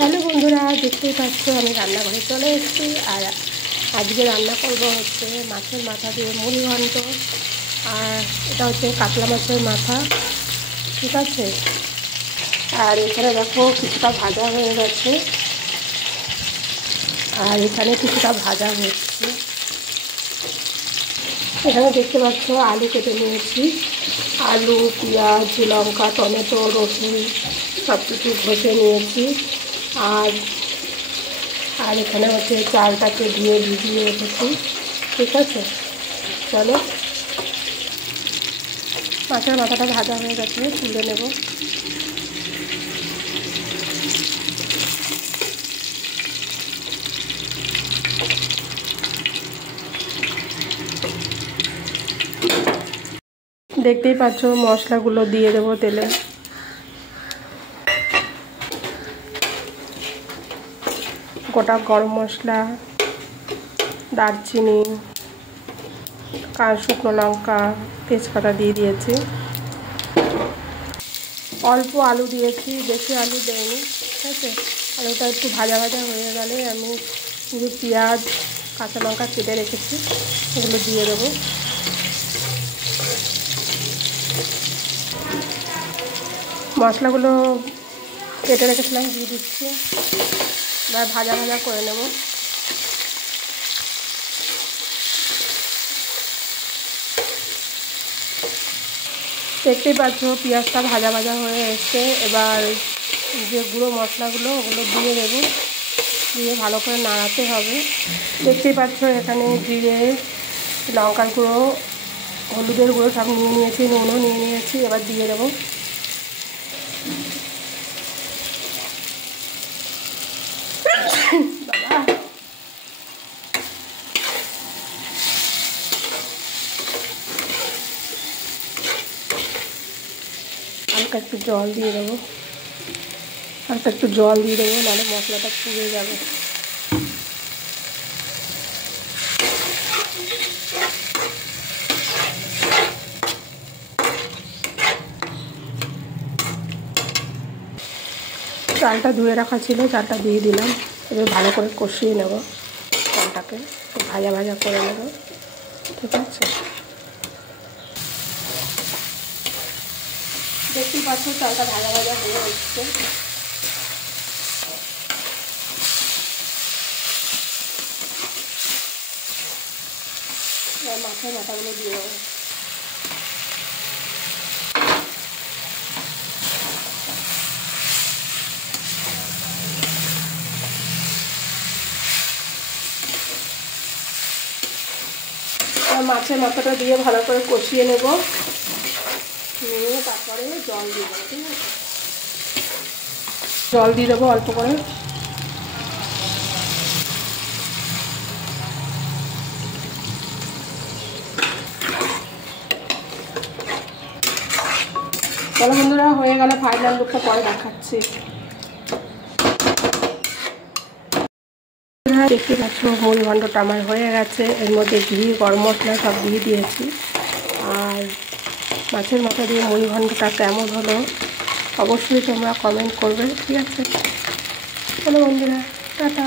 Hello বন্ধুরা, দেখতেই পাচ্ছ আমি রান্নাঘরে চলে এসেছি। আর আজকে রান্না করব হচ্ছে মাছের মাথা দিয়ে মুড়ি ঘন্ট। আর এটা হচ্ছে কাতলা মাছের মাথা, ঠিক আছে। আর এখানে দেখো কিছুটা ভাজা হয়ে গেছে, আর এখানে কিছুটা ভাজা হচ্ছে। এখানে দেখতে পাচ্ছ আলু কেটে নিয়েছি। আলু, পেঁয়াজ, লঙ্কা, টমেটো, রসুন সব কিছু ঘষে নিয়েছি। আর এখানে হচ্ছে চালটাকে ধুয়ে ভিজিয়ে রেখেছি, ঠিক আছে। চলো, মাছের মাথাটা ভাজা হয়ে গেছে, তুলে নেব। দেখতেই পাচ্ছ মশলাগুলো দিয়ে দেবো তেলে। গোটা গরম মশলা, দারচিনি, শুকনো লঙ্কা, তেজপাতা দিয়ে দিয়েছি। অল্প আলু দিয়েছি, বেশি আলু দেয়নি, ঠিক আছে। আলুটা একটু ভাজা ভাজা হয়ে গেলে আমি শুধু পেঁয়াজ, কাঁচা লঙ্কা কেটে রেখেছি এগুলো দিয়ে দেবো। মশলাগুলো কেটে রেখেছিলাম দিয়ে দিচ্ছি, এবার ভাজা ভাজা করে নেব। দেখতেই পাচ্ছ পেঁয়াজটা ভাজা ভাজা হয়ে এসছে। এবার যে গুঁড়ো মশলাগুলো ওগুলো দিয়ে দেবো, দিয়ে ভালো করে নাড়াতে হবে। দেখতেই পাচ্ছ এখানে জিরে, লঙ্কার গুঁড়ো, হলুদের গুঁড়ো সব নিয়ে নিয়েছি, নুনও নিয়ে নিয়েছি। এবার দিয়ে দেবো। হালকা একটু জল দিয়ে দেবো, নাহলে মশলাটা পুড়ে যাবে। চালটা ধুয়ে রাখা ছিল, চালটা দিয়ে দিলাম। এবার ভালো করে কষিয়ে নেব, চালটাকে একটু ভাজা ভাজা করে নেব, ঠিক আছে। দেখতেই পাচ্ছ চালটা ভাজা ভাজা হয়ে এসছে। মাছের মাথাগুলো দিয়ে দেবো। মাছের মাথাটা দিয়ে ভালো করে কষিয়ে নেব, নিয়ে তারপরে জল দিয়ে দেবো, ঠিক আছে। জল দিয়ে দেবো অল্প করে। চলো বন্ধুরা, হয়ে গেলে ফাইনাল লুকটা পরে দেখাচ্ছি। দেখতে পাচ্ছ মুড়ি ঘন্টটা আমার হয়ে গেছে। এর মধ্যে ঘি, গরম মশলা সব দিয়ে দিয়েছি। আর মাছের মাথা দিয়ে মুড়ি ঘন্টটা কেমন হলো অবশ্যই তোমরা কমেন্ট করবে, ঠিক আছে। চলো বন্ধুরা, টাটা।